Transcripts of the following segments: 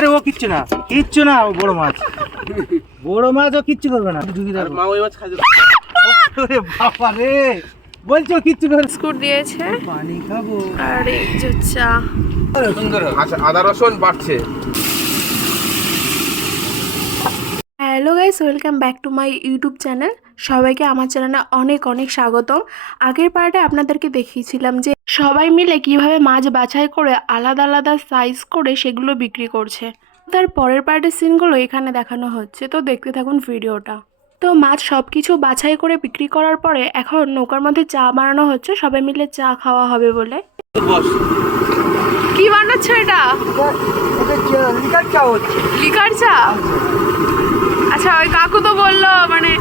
আরে ও কিচ্ছু না, কিচ্ছু না, ও বড় মাছ, বড় মাছ ও কিচ্ছু করবে না। ঢুকি দাও, মা ওই মাছ খাবে। ওরে বাবা রে, বলছো কিচ্ছু করবে। বিস্কুট দিয়েছে, পানি খাবো আর এই যে চা। সুন্দর। আচ্ছা, আদা রসুন বাড়ছে। Hello guys, welcome back to my YouTube channel. সবাইকে আমার চ্যানেলে অনেক অনেক স্বাগতম। আগের পার্টে আপনাদেরকে দেখিয়েছিলাম যে সবাই মিলে কিভাবে মাছ বাছাই করে আলাদা আলাদা সাইজ করে সেগুলো বিক্রি করছে। তার পরের পার্টের সিনগুলো এখানে দেখানো হচ্ছে, তো দেখতে থাকুন ভিডিওটা। তো মাছ সব কিছু বাছাই করে বিক্রি করার পরে এখন নৌকার মধ্যে চা বানানো হচ্ছে, সবাই মিলে চা খাওয়া হবে বলে। কি বানাচ্ছে এটা? লিকার চা হচ্ছে। লিকার চা? আচ্ছা, ওই কাকু তো বললো মানে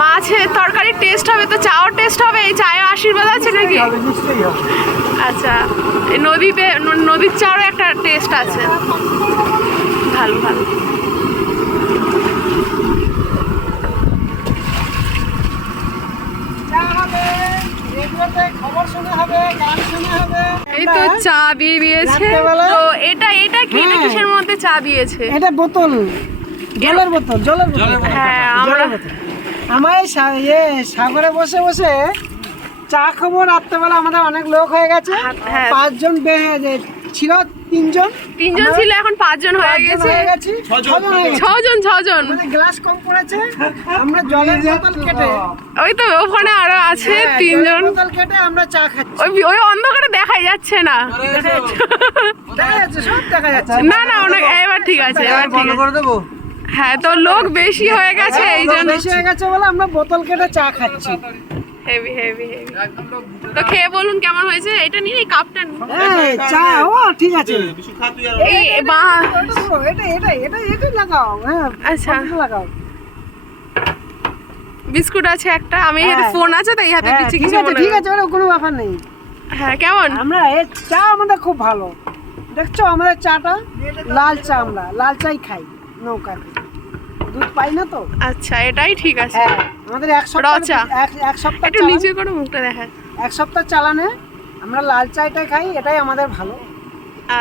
মাছের তরকারির টেস্ট হবে, তো চাও টেস্ট হবে। এই চায়ে আশীর্বাদ আছে নাকি? নিশ্চয়ই হবে। আচ্ছা, এই নদীর চারও একটা টেস্ট আছে। ভালো ভালো। এই তো চা দিয়ে দিয়েছে। তো এটা কি, এটা কিসের মধ্যে চা দিয়েছে? এটা বোতল, জলের বোতল, জলের বোতল। হ্যাঁ, আমরা আমার সাগরে বসে বসে চা খাবো রাত্রেবেলা। আমাদের অনেক লোক হয়ে গেছে, হ্যাঁ। 5 জন ছিল, 3 জন ছিল, এখন 5 জন হয়ে গেছে। 6 জন। গ্লাস কম পড়েছে, আমরা জলের বোতল কেটে, ওই তো ওখানে আরো আছে 3 জন। বোতল কেটে আমরা চা খাচ্ছি। ওই অন্ধকারে দেখাই যাচ্ছে না। দেখা যাচ্ছে, সব দেখা যাচ্ছে। না অনেক, এবার ঠিক আছে, এবার ঠিক বন্ধ আছে। করে দেবো। হ্যাঁ, তো লোক বেশি হয়ে গেছে, এই জন্য বেশি হয়ে গেছে বলে আমরা বোতল কেটে চা খাচ্ছি। হেভি। তো খেয়ে বলুন কেমন হয়েছে। এটা নিয়ে, এই কাপটা নিয়ে। চা ও ঠিক আছে। এই এটা লাগাও। হ্যাঁ, আচ্ছা, লাগাও। বিস্কুট আছে একটা, আমি হ্যাঁ। ফোন আছে তাই হাতে হ্যাঁ, দিচ্ছি। ঠিক কিছু আছে, মনে ঠিক করবেন আছে, ওটা কোনো ব্যাপার নেই। হ্যাঁ, কেমন? আমরা চা আমাদের খুব ভালো। দেখছো আমাদের চাটা লাল চা, আমরা লাল চাই খাই নৌকাতে, দুধ পাই না তো। আচ্ছা, এটাই ঠিক আছে। হ্যাঁ, আমাদের এক সপ্তাহ রচা। এক সপ্তাহ একটু নিচে করে মুখটা দেখা। এক সপ্তাহ চালানে আমরা লাল চাইটাই খাই, এটাই আমাদের ভালো।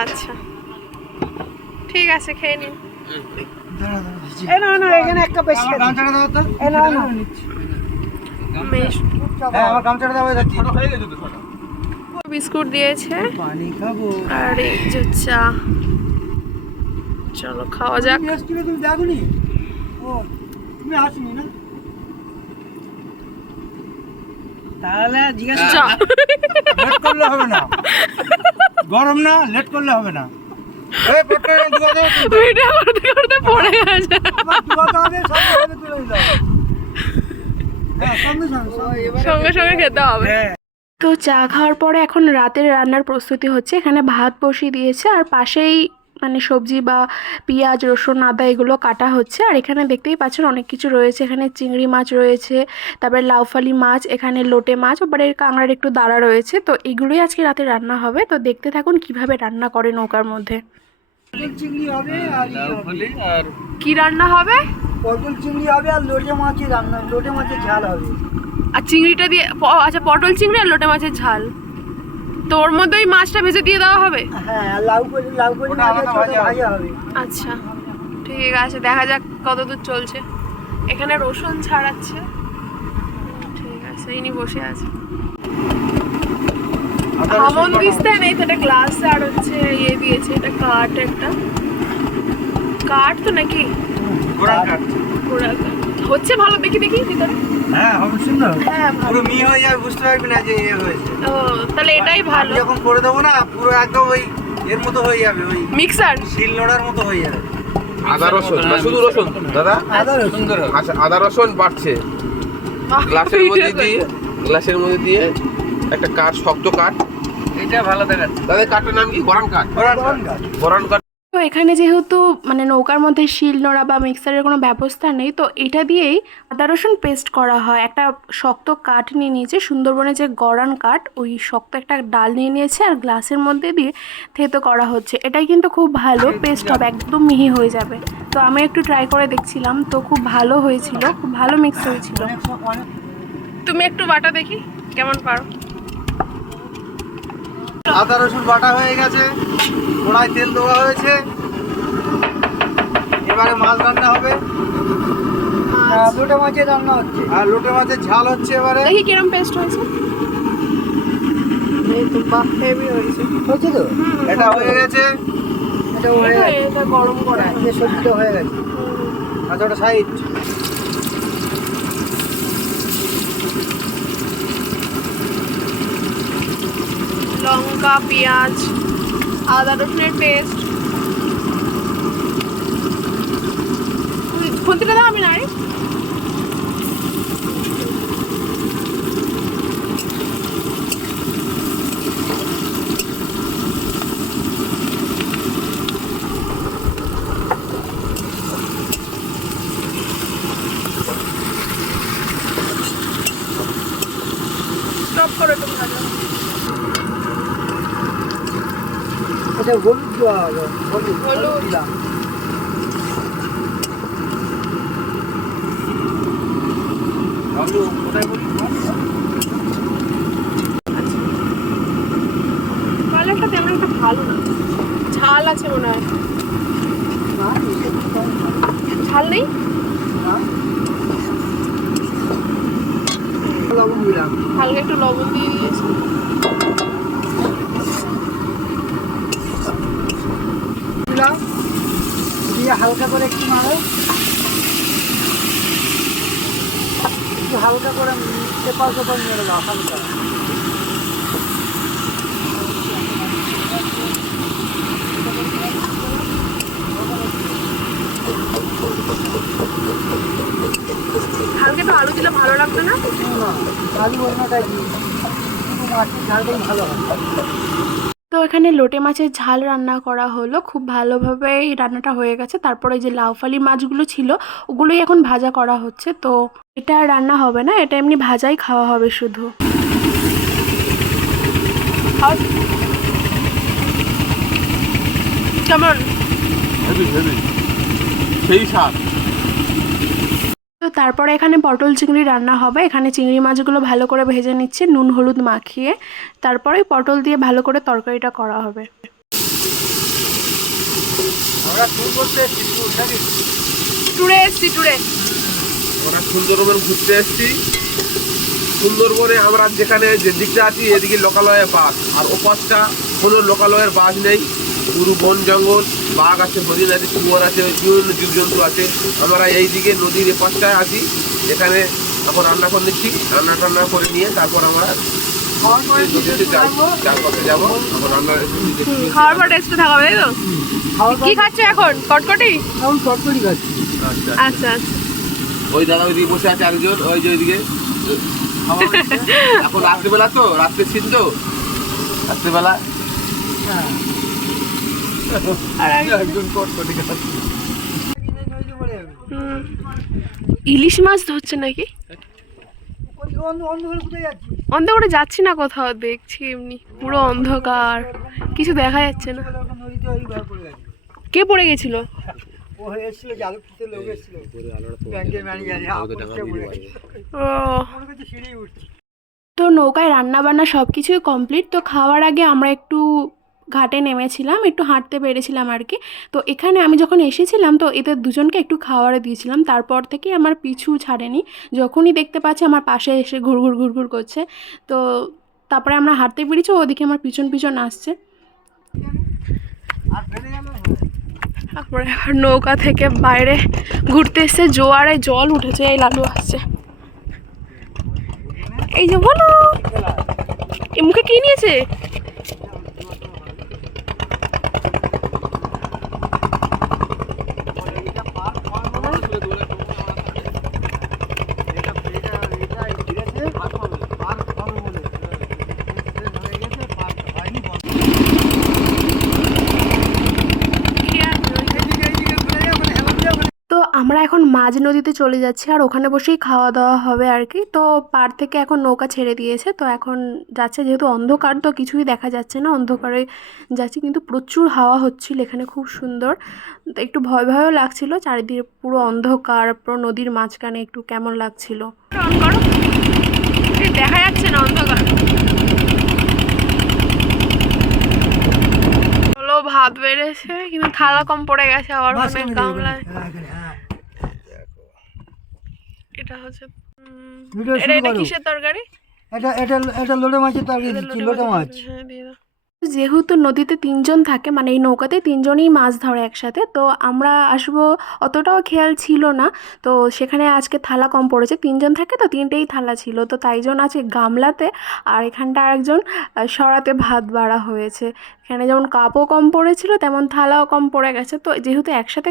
আচ্ছা, ঠিক আছে, খেয়ে নিন। এই না এখানে একটা বেশি আছে। গামছাটা দাও তো। এই না হ্যাঁ, আমার গামছাটা দাও, যাচ্ছি। বিস্কুট দিয়েছে, পানি খাবো। আর এই যে চা। চলো খাওয়া যাক। তুমি দেখোনি? ও, তুমি আসনি না? তাহলে জিজ্ঞাসা চা। লেট করলে হবে না, গরম না, লেট করলে হবে না। এই পেটটা ডুবা দাও, ভিডিও করতে পড়ে গেছে। ডুবা দাও, সঙ্গে সঙ্গে তুলে দাও। হ্যাঁ, সঙ্গে সঙ্গে খেতে হবে। হ্যাঁ। তো চা খাওয়ার পরে এখন রাতের রান্নার প্রস্তুতি হচ্ছে। এখানে ভাত বসিয়ে দিয়েছে, আর পাশেই মানে সবজি বা পেঁয়াজ, রসুন, আদা এগুলো কাটা হচ্ছে। আর এখানে দেখতেই পাচ্ছেন অনেক কিছু রয়েছে। এখানে চিংড়ি মাছ রয়েছে, তারপরে লাউফালি মাছ, এখানে লোটে মাছ, আবার এর কাঁকড়ার একটু দাঁড়া রয়েছে। তো এগুলোই আজকে রাতে রান্না হবে। তো দেখতে থাকুন কিভাবে রান্না করে নৌকার মধ্যে। চিংড়ি হবে আর আর কি রান্না হবে? পটল চিংড়ি হবে আর লোটে মাছের রান্না, লোটে মাছের ঝাল হবে। আর চিংড়িটা দিয়ে, আচ্ছা, পটল চিংড়ি আর লোটে মাছের ঝাল। তো ওর মধ্যে ওই মাছটা ভেজে দিয়ে দেওয়া হবে? হ্যাঁ, লাউ করে ওটা আলাদা ভাজা হবে। আচ্ছা, ঠিক আছে, দেখা যাক কত দূর চলছে। এখানে রসুন ছাড়াচ্ছে। ঠিক আছে, ইনি বসে আছে। আমন দিস্তে নেই তো, এটা গ্লাস আর হচ্ছে ইয়ে দিয়েছে। এটা কাঠ, একটা কাঠ তো নাকি? গোড়া কাট। ঘোড়া কাঠ হচ্ছে। ভালো, দেখি ভিতরে। হ্যাঁ, হবে সুন্দর। হ্যাঁ, ভালো। পুরো মিহি হয়ে যাবে, বুঝতে পারবি না যে ইয়ে হয়েছে। ও, তাহলে এটাই ভালো। আমি যখন করে দেবো না, পুরো একদম ওই এর মতো হয়ে যাবে, ওই মিক্সার। শিল নোড়ার মতো হয়ে যাবে। আদা রসুন না শুধু রসুন দাদা? সুন্দর হবে। আচ্ছা, আদা রসুন বাড়ছে। গ্লাসের মধ্যে দিয়ে একটা কাঠ, শক্ত কাঠ। এটা ভালো দেখাচ্ছে। দাদা কাঠের নাম কি? গরম কাঠ। গরম কাঠ। তো এখানে যেহেতু মানে নৌকার মধ্যে শিল নোড়া বা মিক্সারের কোনো ব্যবস্থা নেই, তো এটা দিয়েই আদা রসুন পেস্ট করা হয়। একটা শক্ত কাঠ নিয়ে নিয়েছে, সুন্দরবনে যে গরান কাঠ, ওই শক্ত একটা ডাল নিয়ে নিয়েছে, আর গ্লাসের মধ্যে দিয়ে থেতো করা হচ্ছে। এটাই কিন্তু খুব ভালো পেস্ট হবে, একদম মিহি হয়ে যাবে। তো আমি একটু ট্রাই করে দেখছিলাম, তো খুব ভালো হয়েছিল, খুব ভালো মিক্স হয়েছিল। তুমি একটু বাটা দেখি কেমন পারো। আদা রসুন বাটা হয়ে গেছে, কড়াই তেল দেওয়া হয়েছে, এবারে মাছ রান্না হবে, লোটে মাছের রান্না হচ্ছে। আর লোটে মাছের ঝাল হচ্ছে এবারে। দেখি কিরম পেস্ট হয়েছে। এই তো বাহ, হেভি হয়েছে। হচ্ছে তো? এটা হয়ে গেছে। এটা হয়ে গেছে। এটা গরম করা। এই সবজিটা হয়ে গেছে। আচ্ছা ওটা সাইড। লঙ্কা, পেঁয়াজ, আদা রসুনের পেস্ট। খুন্তিটা দাও, আমি নাই। স্টপ করে একটু ভাজা। এটা হলুদ দেওয়া হবে। হলুদ দিলাম। আলু কোথায় বলি? কালারটা তেমন একটা ভালো না, ঝাল আছে মনে হয়। না, এটা তো কম। ঝাল নেই? না। লবণ দিলাম। হালকা একটু লবণ দিয়ে দিয়েছি। দিলাম। দিয়ে হালকা করে একটু নাড়ো। একটু হালকা করে চেপাল চেপাল নেড়ে দাও হালকা। হালকা একটু আলু দিলে ভালো লাগবে না? না, আলু ওরনাটাই দিই। শুধু মাছের ঝালটাই ভালো হয়। তো এখানে লোটে মাছের ঝাল রান্না করা হলো, খুব ভালোভাবে এই রান্নাটা হয়ে গেছে। তারপরে যে লাউফালি মাছগুলো ছিল ওগুলোই এখন ভাজা করা হচ্ছে। তো এটা আর রান্না হবে না, এটা এমনি ভাজাই খাওয়া হবে শুধু। কেমন? হেভি হেভি, সেই স্বাদ। তো তারপরে এখানে পটল চিংড়ি রান্না হবে। এখানে চিংড়ি মাছগুলো ভালো করে ভেজে নিচ্ছে নুন হলুদ মাখিয়ে, তারপরে পটল দিয়ে ভালো করে তরকারিটা করা হবে। আমরা ট্যুর করতে এসেছি, ট্যুর নাকি? টুরে এসছি, টুরে। আমরা সুন্দরবন ঘুরতে এসেছি। সুন্দরবনে আমরা যেখানে যে দিকটা আছি এদিকে লোকালয়ে বাঘ, আর ওপাশটা কোনো লোকালয়ের বাঘ নেই। পুরো বন জঙ্গল, বাঘ আছে, হরিণ আছে, শুয়োর আছে, বিভিন্ন জীবজন্তু আছে। আমরা এই দিকে নদীর এপাশটায় আছি, এখানে এখন রান্না করে নিচ্ছি। রান্না টান্না করে নিয়ে তারপর আমরা নদীতে চার পথে যাবো। এখন রান্না খাওয়ার পর টেস্টে থাকবে, তাই তো? কি খাচ্ছে এখন? কটকটি? এখন চটপটি খাচ্ছি। আচ্ছা আচ্ছা আচ্ছা। ওই দাদা ওইদিকে বসে আছে আরেকজন, ওই যে ওইদিকে। এখন রাত্রিবেলা তো, রাত্রে শীত তো, রাত্রিবেলা হ্যাঁ। একজন কটকটি খাচ্ছে। ইলিশ মাছ ধরছে নাকি? অন্ধকারে কোথায় যাচ্ছি? অন্ধকারে যাচ্ছি না কোথাও, দেখছি এমনি পুরো অন্ধকার, কিছু দেখা যাচ্ছে না। নদীতে ওই ঘর পড়ে গেছে। কে পড়ে গেছিল? ও এসেছিল, জালু কিনতে লোক এসেছিল। ব্যাংকের ম্যানেজার ও, মনে করছে সিঁড়ি উঠছে। তো নৌকায় রান্না বান্না সব কিছুই কমপ্লিট। তো খাওয়ার আগে আমরা একটু ঘাটে নেমেছিলাম, একটু হাঁটতে পেরেছিলাম আর কি। তো এখানে আমি যখন এসেছিলাম তো এদের দুজনকে একটু খাওয়ারে দিয়েছিলাম, তারপর থেকে আমার পিছু ছাড়েনি। যখনই দেখতে পাচ্ছি আমার পাশে এসে ঘুরঘুর ঘুরঘুর করছে। তো তারপরে আমরা হাঁটতে পেরেছি, ওদিকে আমার পিছন পিছন আসছে। আর ফেলে গেল। তারপরে আবার নৌকা থেকে বাইরে ঘুরতে এসছে, জোয়ারে জল উঠেছে। এই লালু আসছে, এই যে বলো, এ মুখে কি নিয়েছে? তো আমরা এখন মাঝ নদীতে চলে যাচ্ছি, আর ওখানে বসেই খাওয়া দাওয়া হবে আর কি। তো পাড় থেকে এখন নৌকা ছেড়ে দিয়েছে, তো এখন যাচ্ছে, যেহেতু অন্ধকার তো কিছুই দেখা যাচ্ছে না, অন্ধকারে যাচ্ছি। কিন্তু প্রচুর হাওয়া হচ্ছিল এখানে, খুব সুন্দর। তো একটু ভয় ভয়ও লাগছিল, চারিদিকে পুরো অন্ধকার, পুরো নদীর মাঝখানে একটু কেমন লাগছিল। দেখা যাচ্ছে না, অন্ধকার। চলো ভাত বেড়েছে কিন্তু থালা কম পড়ে গেছে আবার মানে গামলায়। এটা হচ্ছে এটা কিসের তরকারি? এটা লোটে মাছের তরকারি দিচ্ছি, লোটে মাছ। হ্যাঁ দিয়ে দাও। যেহেতু নদীতে 3 জন থাকে মানে এই নৌকাতে 3 জনই মাছ ধরে একসাথে, তো আমরা আসবো অতটাও খেয়াল ছিল না। তো সেখানে আজকে থালা কম পড়েছে, 3 জন থাকে তো 3টেই থালা ছিল, তো তাই জন্য আছে গামলাতে আর এখানটা আরেকজন সরাতে ভাত বাড়া হয়েছে। এখানে যেমন কাপও কম পড়েছিল তেমন থালাও কম পড়ে গেছে। তো যেহেতু একসাথে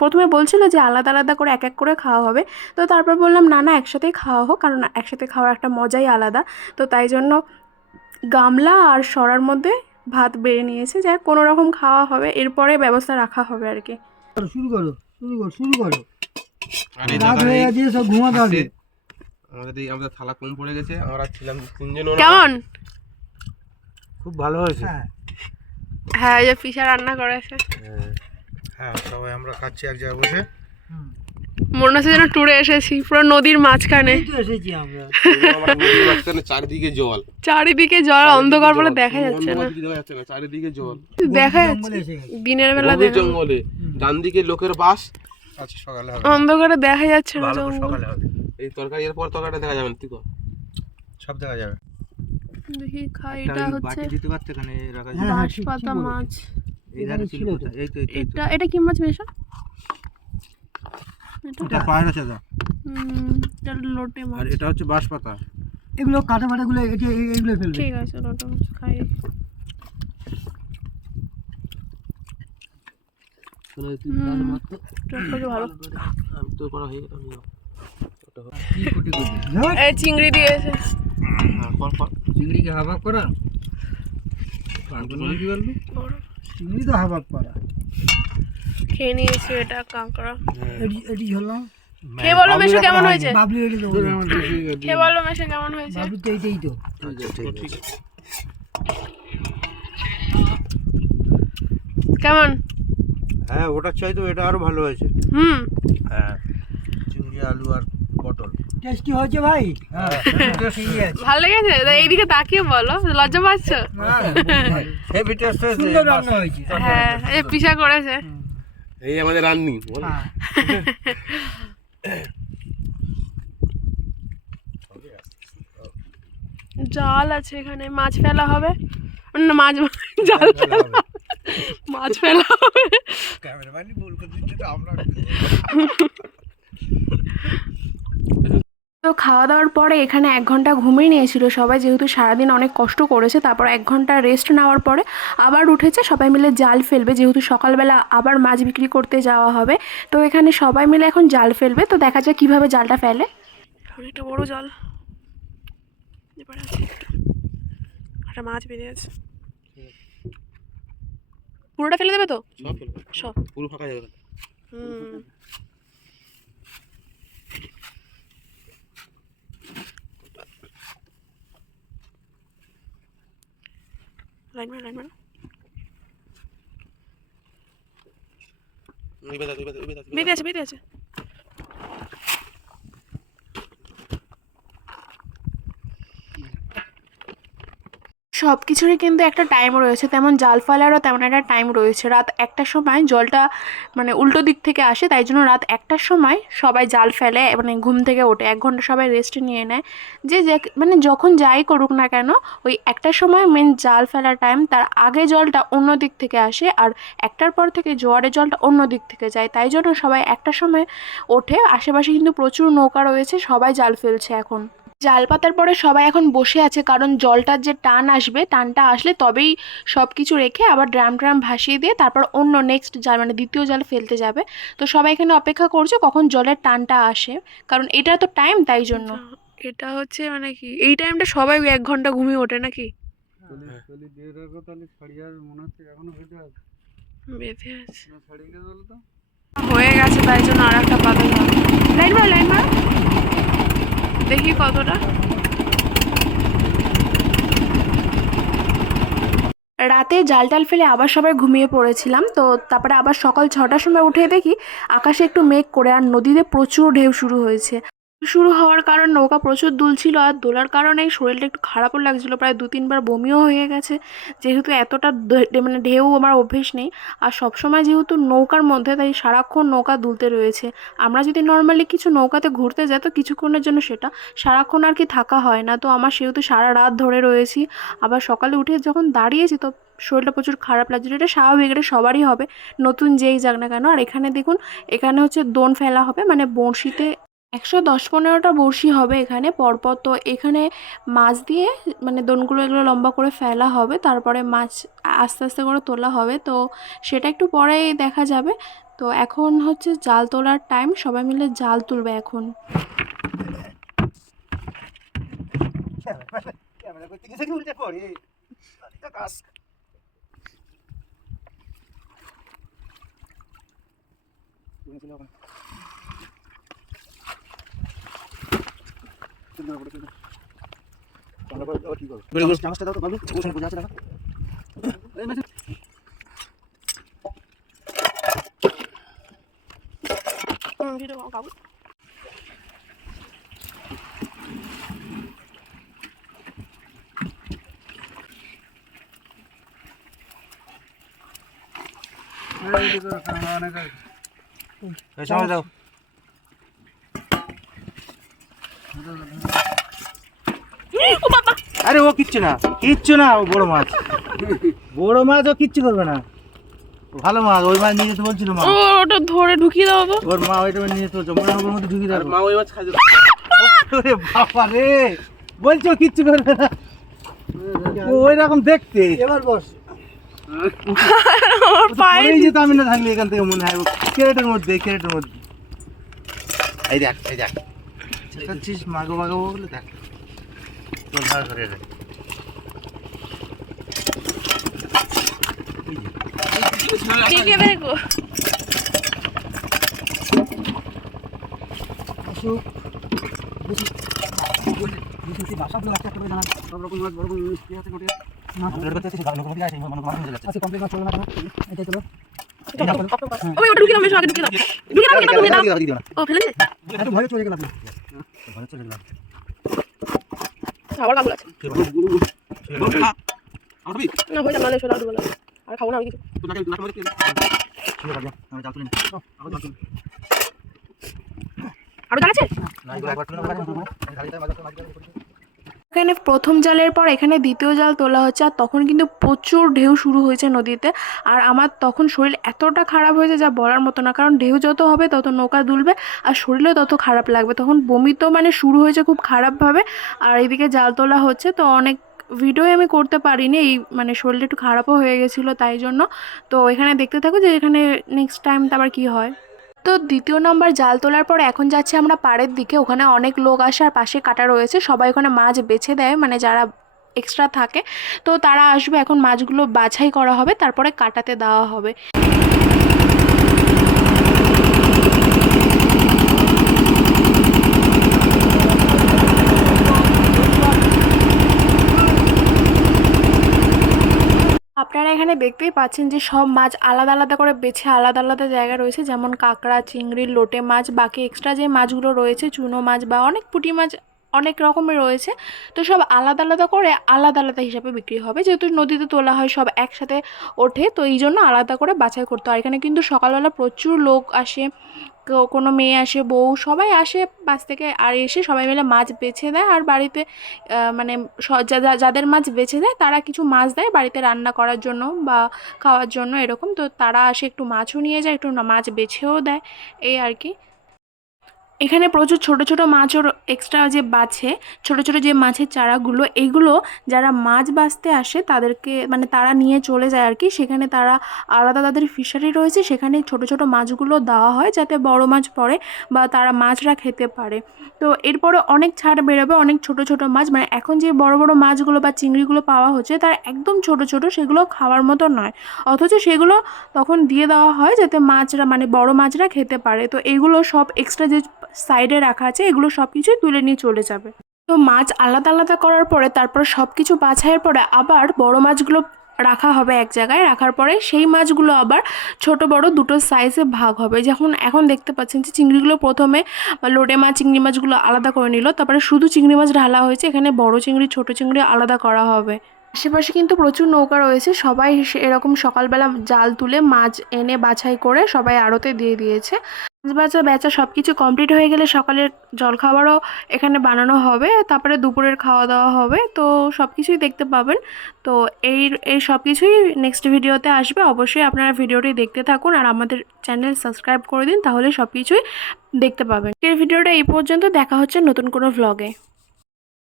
প্রথমে বলছিল যে আলাদা আলাদা করে এক এক করে খাওয়া হবে, তো তারপর বললাম না না একসাথেই খাওয়া হোক, কারণ একসাথে খাওয়ার একটা মজাই আলাদা। তো তাই জন্য গামলা আর সরার মধ্যে ভাত বেড়ে নিয়েছে, যাই কোনো রকম খাওয়া হবে, এরপরে ব্যবস্থা রাখা হবে আর কি। শুরু করো। আর এই রাত দাদা হয়ে গেছে, সব ঘুমাতে হবে। আমাদের থালা কম পড়ে গেছে, আমরা ছিলাম 3 জন। কেমন? খুব ভালো হয়েছে। হ্যাঁ এই যে পিসা রান্না করেছে। হ্যাঁ সবাই আমরা খাচ্ছি এক জায়গায় বসে। মনে হচ্ছে যেন ট্যুরে এসেছি, পুরো নদীর মাঝখানে এসেছি আমরা। আমরা নদীর মাঝখানে, চারিদিকে জল, চারিদিকে জল, অন্ধকার বলে দেখা যাচ্ছে না। চারিদিকে জল, দেখা যাচ্ছে দিনের বেলা গভীর জঙ্গলে। ডান দিকে লোকের বাস, আচ্ছা সকালে হবে, অন্ধকারে দেখা যাচ্ছে না জঙ্গল। সকালে হবে। এই তরকারি এরপর তরকারিটা দেখা যাবে না, তুই কর। সব দেখা যাবে। দেখি খাই। এটা হচ্ছে বাটি দিতে পারতে এখানে রাখা যাবে। বাঁশপাতা মাছ। এইখানে ছিল তো, এই তো এটা এটা কি মাছ মেশা? এটা পায়রা চাদা, এটা লোটে মাছ। আর এটা হচ্ছে বাঁশপাতা। এগুলো কাটা ফাটাগুলো এগুলো ফেলবে। ঠিক আছে লোটে মাছ খাই। ভালো তো করা হয়ে গেল। এই চিংড়ি দিয়েছে। চিংড়িকে হাবাক করা, কি বলবো, চিংড়ি তো হাবাক করা। খেয়ে নিয়েছি এটা কাঁকড়া। এটি ঝোলাম। খেয়ে বলো মেশো কেমন হয়েছে? বাবলি এটি দেবো। খেয়ে বলো মেশো কেমন হয়েছে? বাবলি তো এইটাই তো। ঠিক আছে। কেমন? হ্যাঁ ওটার চাই তো এটা আরো ভালো হয়েছে। হ্যাঁ চিংড়ি আলু আর পটল টেস্টি হয়েছে ভাই। হ্যাঁ টেস্টি আছে, ভালো লেগেছে? এইদিকে তাকিয়ে বলো, লজ্জা পাচ্ছ? হেভি টেস্ট হয়েছে, সুন্দর রান্না হয়েছে। হ্যাঁ এই পিসা করেছে। এই আমাদের রান্নি বল। জাল আছে এখানে, মাছ ফেলা হবে না, মাছ জাল ফেলা, মাছ ফেলা হবে। ক্যামেরাম্যানই ভুল করে দিচ্ছে তো আমরা। তো খাওয়া দাওয়ার পরে এখানে 1 ঘন্টা ঘুমিয়ে নিয়েছিল সবাই, যেহেতু সারাদিন অনেক কষ্ট করেছে। তারপর 1 ঘন্টা রেস্ট নেওয়ার পরে আবার উঠেছে, সবাই মিলে জাল ফেলবে, যেহেতু সকালবেলা আবার মাছ বিক্রি করতে যাওয়া হবে। তো এখানে সবাই মিলে এখন জাল ফেলবে, তো দেখা যাক কীভাবে জালটা ফেলে। অনেকটা বড় জাল, একটা মাছ বেরিয়ে আছে। পুরোটা ফেলে দেবে তো? সব ফেলবো, সব পুরো ফাঁকা যাবে না। লাইন মার, লাইন মার। বেরিয়ে আছে, বেরিয়ে আছে। সব কিছুরই কিন্তু একটা টাইম রয়েছে, তেমন জাল ফেলারও তেমন একটা টাইম রয়েছে। রাত 1টার সময় জলটা মানে উল্টো দিক থেকে আসে, তাই জন্য রাত 1টার সময় সবাই জাল ফেলে, মানে ঘুম থেকে ওঠে। 1 ঘন্টা সবাই রেস্ট নিয়ে নেয়, যে মানে যখন যাই করুক না কেন ওই 1টার সময় মেন জাল ফেলার টাইম। তার আগে জলটা অন্য দিক থেকে আসে, আর 1টার পর থেকে জোয়ারের জলটা অন্য দিক থেকে যায়, তাই জন্য সবাই 1টার সময় ওঠে। আশেপাশে কিন্তু প্রচুর নৌকা রয়েছে, সবাই জাল ফেলছে এখন। জাল পাতার পরে সবাই এখন বসে আছে, কারণ জলটার যে টান আসবে, টানটা আসলে তবেই সব কিছু রেখে আবার ড্রাম ভাসিয়ে দিয়ে তারপর অন্য নেক্সট জাল মানে দ্বিতীয় জাল ফেলতে যাবে। তো সবাই এখানে অপেক্ষা করছে কখন জলের টানটা আসে, কারণ এটা তো টাইম, তাই জন্য। এটা হচ্ছে মানে কি এই টাইমটা সবাই 1 ঘন্টা ঘুমিয়ে ওঠে নাকি? বেঁধে আছে, হয়ে গেছে, তাই জন্য আর একটা পাতা লাইন মার, লাইন মার, দেখি কতটা। রাতে জাল টাল ফেলে আবার সবাই ঘুমিয়ে পড়েছিলাম। তো তারপরে আবার সকাল 6টার সময় উঠে দেখি আকাশে একটু মেঘ করে আর নদীতে প্রচুর ঢেউ শুরু হয়েছে। শুরু হওয়ার কারণ নৌকা প্রচুর দুলছিল, আর দোলার কারণে শরীরটা একটু খারাপও লাগছিল, প্রায় 2-3 বার বমিও হয়ে গেছে, যেহেতু এতটা মানে ঢেউ আমার অভ্যেস নেই। আর সবসময় যেহেতু নৌকার মধ্যে, তাই সারাক্ষণ নৌকা দুলতে রয়েছে। আমরা যদি নর্মালি কিছু নৌকাতে ঘুরতে যাই তো কিছুক্ষণের জন্য, সেটা সারাক্ষণ আর কি থাকা হয় না। তো আমার সেহেতু সারা রাত ধরে রয়েছি, আবার সকালে উঠে যখন দাঁড়িয়েছি তো শরীরটা প্রচুর খারাপ লাগছিল। এটা স্বাভাবিক, এটা সবারই হবে, নতুন যেই যাক না কেন। আর এখানে দেখুন, এখানে হচ্ছে দোন ফেলা হবে, মানে বড়শিতে 110-15টা বড়শি হবে এখানে পরপর। তো এখানে মাছ দিয়ে মানে দোনগুলো এগুলো লম্বা করে ফেলা হবে, তারপরে মাছ আস্তে আস্তে করে তোলা হবে। তো সেটা একটু পরেই দেখা যাবে। তো এখন হচ্ছে জাল তোলার টাইম, সবাই মিলে জাল তুলবে এখন। ক্যামেরা করতে গেছে কি উল্টে পড়ে এটা কাজ। সময় দাও। আরে ও কিচ্ছু না, কিচ্ছু না, ও বড় মাছ, বড় মাছ, ও কিচ্ছু করবে না, ও ভালো মাছ। ওই মাছ নিয়ে যেতে বলছিল মা, ওটা ধরে ঢুকিয়ে দাও তো। ওর মা ওইটা নিয়ে যেতে বলছে, মনে ওর মধ্যে ঢুকিয়ে দেবো। মা ওই মাছ খাইতে ওরে বাবা রে, বলছো কিচ্ছু করবে না, ওই রকম দেখতে। এবার বস, এই যে আমি না থাকলে এখান থেকে মনে হয় ক্যারেটের মধ্যে, ক্যারেটের মধ্যে। এই দেখ, এই দেখ, চেষ্টাচ্ছিস মাগো মাগো বলে, দেখ তোর ভালো ধরে রে। দেখো আবার কাবুল আছে না, হয়ে যাবে সোনা দুবেলা আর খাবো না আমি কিছু। আরো জাল আছে এখানে। প্রথম জালের পর এখানে দ্বিতীয় জাল তোলা হচ্ছে, আর তখন কিন্তু প্রচুর ঢেউ শুরু হয়েছে নদীতে। আর আমার তখন শরীর এতটা খারাপ হয়েছে যা বলার মতো না, কারণ ঢেউ যত হবে তত নৌকা দুলবে আর শরীরেও তত খারাপ লাগবে। তখন বমি তো মানে শুরু হয়েছে খুব খারাপভাবে, আর এদিকে জাল তোলা হচ্ছে। তো অনেক ভিডিও আমি করতে পারিনি, এই মানে শরীরটা একটু খারাপও হয়ে গেছিলো তাই জন্য। তো এখানে দেখতে থাকো যে এখানে নেক্সট টাইম আবার কী হয়। তো দ্বিতীয় নম্বর জাল তোলার পর এখন যাচ্ছি আমরা পাড়ের দিকে। ওখানে অনেক লোক আসে আর পাশে কাটা রয়েছে, সবাই ওখানে মাছ বেছে দেয়, মানে যারা এক্সট্রা থাকে তো তারা আসবে। এখন মাছগুলো বাছাই করা হবে, তারপরে কাটাতে দেওয়া হবে। আপনারা এখানে দেখতেই পাচ্ছেন যে সব মাছ আলাদা আলাদা করে বেছে আলাদা আলাদা জায়গা রয়েছে, যেমন কাঁকড়া, চিংড়ি, লোটে মাছ, বাকি এক্সট্রা যে মাছগুলো রয়েছে চুনো মাছ বা অনেক পুঁটি মাছ, অনেক রকমের রয়েছে। তো সব আলাদা আলাদা করে আলাদা আলাদা হিসাবে বিক্রি হবে, যেহেতু নদীতে তোলা হয় সব একসাথে ওঠে, তো এই জন্য আলাদা করে বাছাই করতে হয়। এখানে কিন্তু সকালবেলা প্রচুর লোক আসে, কোনো মেয়ে আসে, বউ, সবাই আসে পাশ থেকে, আর এসে সবাই মিলে মাছ বেছে দেয়। আর বাড়িতে মানে যাদের মাছ বেছে দেয় তারা কিছু মাছ দেয় বাড়িতে রান্না করার জন্য বা খাওয়ার জন্য এরকম। তো তারা আসে একটু মাছও নিয়ে যায়, একটু মাছ বেছেও দেয়, এই আর কি। এখানে প্রচুর ছোট ছোট মাছও এক্সট্রা যে বাছে, ছোট ছোট যে মাছের চারাগুলো, এইগুলো যারা মাছ বাছতে আসে তাদেরকে মানে তারা নিয়ে চলে যায় আর কি। সেখানে তারা আলাদা তাদের ফিশারি রয়েছে, সেখানে ছোট ছোট মাছগুলো দেওয়া হয় যাতে বড় মাছ পড়ে বা তারা মাছরা খেতে পারে। তো এরপরে অনেক ছাড় বেরোবে, অনেক ছোট ছোট মাছ, মানে এখন যে বড় বড় মাছগুলো বা চিংড়িগুলো পাওয়া হচ্ছে তার একদম ছোট ছোট, সেগুলো খাওয়ার মতো নয়, অথচ সেগুলো তখন দিয়ে দেওয়া হয় যাতে মাছরা মানে বড় মাছরা খেতে পারে। তো এইগুলো সব এক্সট্রা যে সাইডে রাখা আছে এগুলো সব কিছুই তুলে নিয়ে চলে যাবে। তো মাছ আলাদা আলাদা করার পরে তারপর সব কিছু বাছাইয়ের পরে আবার বড় মাছগুলো রাখা হবে এক জায়গায়, রাখার পরে সেই মাছগুলো আবার ছোট বড় দুটো সাইজে ভাগ হবে। যখন এখন দেখতে পাচ্ছেন যে চিংড়িগুলো প্রথমে লোটে মাছ চিংড়ি মাছগুলো আলাদা করে নিল, তারপরে শুধু চিংড়ি মাছ ঢালা হয়েছে, এখানে বড় চিংড়ি ছোট চিংড়ি আলাদা করা হবে। আশেপাশে কিন্তু প্রচুর নৌকা রয়েছে, সবাই এরকম সকালবেলা জাল তুলে মাছ এনে বাছাই করে সবাই আড়তে দিয়ে দিয়েছে। মাছ বেচা সব কিছু কমপ্লিট হয়ে গেলে সকালের জলখাবারও এখানে বানানো হবে, তারপরে দুপুরের খাওয়া দাওয়া হবে। তো সব কিছুই দেখতে পাবেন। তো এই সব কিছুই নেক্সট ভিডিওতে আসবে, অবশ্যই আপনারা ভিডিওটি দেখতে থাকুন আর আমাদের চ্যানেল সাবস্ক্রাইব করে দিন, তাহলে সব কিছুই দেখতে পাবেন। এই ভিডিওটা এই পর্যন্ত, দেখা হচ্ছে নতুন কোনো ভ্লগে।